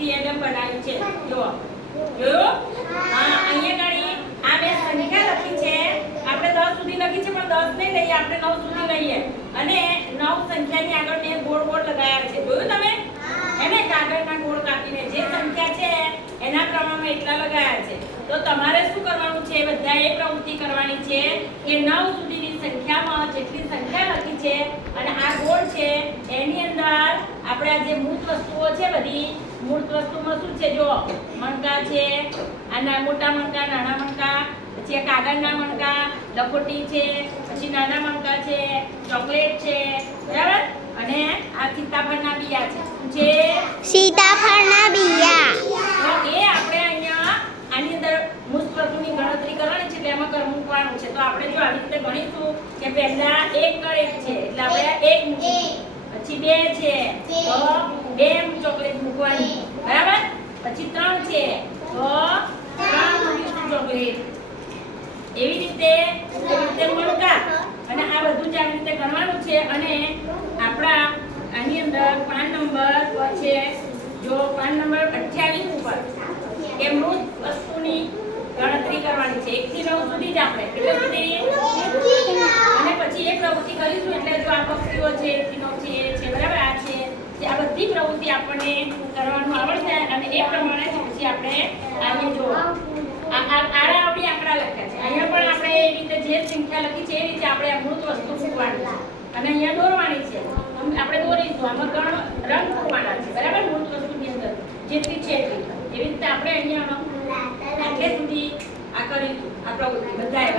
વ્યવસ્થિત એકદમ બનાવ્યું છે જો જોયું હા અહીંયા ગાડી આ બે સંખ્યા લખી છે આપણે 10 સુધી લખી છે પણ 10 નહીં લઈએ આપણે 9 સુધી લઈએ અને 9 સંખ્યાની આગળ મેં ગોળ ગોળ લગાવ્યા છે જોયું તમે એને કાગળના ગોળ કાપીને જે સંખ્યા છે એના પ્રમાણમાં એટલા લગાવ્યા છે તો તમારે શું કરવાનું છે બધાએ પ્રવૃત્તિ કરવાની છે કે 9 સુધીની સંખ્યામાં જેટલી સંખ્યા લખી છે અને આ ગોળ છે એની અંદર આપણે આ જે મૂળ વસ્તુઓ છે બધી મૂળ વસ્તુમાં શું છે જો મણકા છે આ મોટા મણકા નાના મણકા પછી આ કાગળના મણકા લખોટી છે પછી નાના મણકા છે ચોકલેટ છે બરાબર અને આ સીતાફળના બિયા છે શું છે સીતાફળના બિયા તો એ આપણે અહીંયા આની અંદર મૂળ વસ્તુની ગણતરી કરવાની છે એટલે એમાં મૂકવાનું છે તો આપણે જો આવી રીતે ગણીશું કે પહેલા 1 કરે છે એટલે આપણે 1 મૂકીશું પછી 2 છે તો 2 ચોકલેટ મૂકવાની બરાબર પછી 3 છે તો 3 મૂકીશું ચોકલેટ એવી રીતે મણકા અને આ બધું જ આવી રીતે ગણવાનું છે અને આપણા આની અંદર 5 નંબર છે જો 5 નંબર 28 ઉપર કે મૃત વસ્તુની ગણતરી કરવાની છે 1 થી 9 સુધી જ આપણે કેટલા સુધી અને પછી એક પ્રવૃત્તિ કરીશું એટલે જો આ પક્ષીઓ છે 1 થી 9 છે એ છે બરાબર આ છે આ બધી પ્રવૃત્તિ આપણને કરવાનું આવડશે અને એ પ્રમાણે પછી આપણે આને જો આવડી આંકડા લખ્યા છે અહીંયા પણ આપણે એ રીતે જે સંખ્યા લખી છે એ રીતે આપણે અમૃત વસ્તુ મૂકવાની છે અને અહીંયા દોરવાની છે આપણે દોરીશું આમાં રંગ પૂરવાના છે બરાબર અમૃત વસ્તુની અંદર જેટલી છે એટલી એવી રીતે આપણે અહીંયા આટલે સુધી આ કરીશું આ પ્રવૃત્તિ બધાએ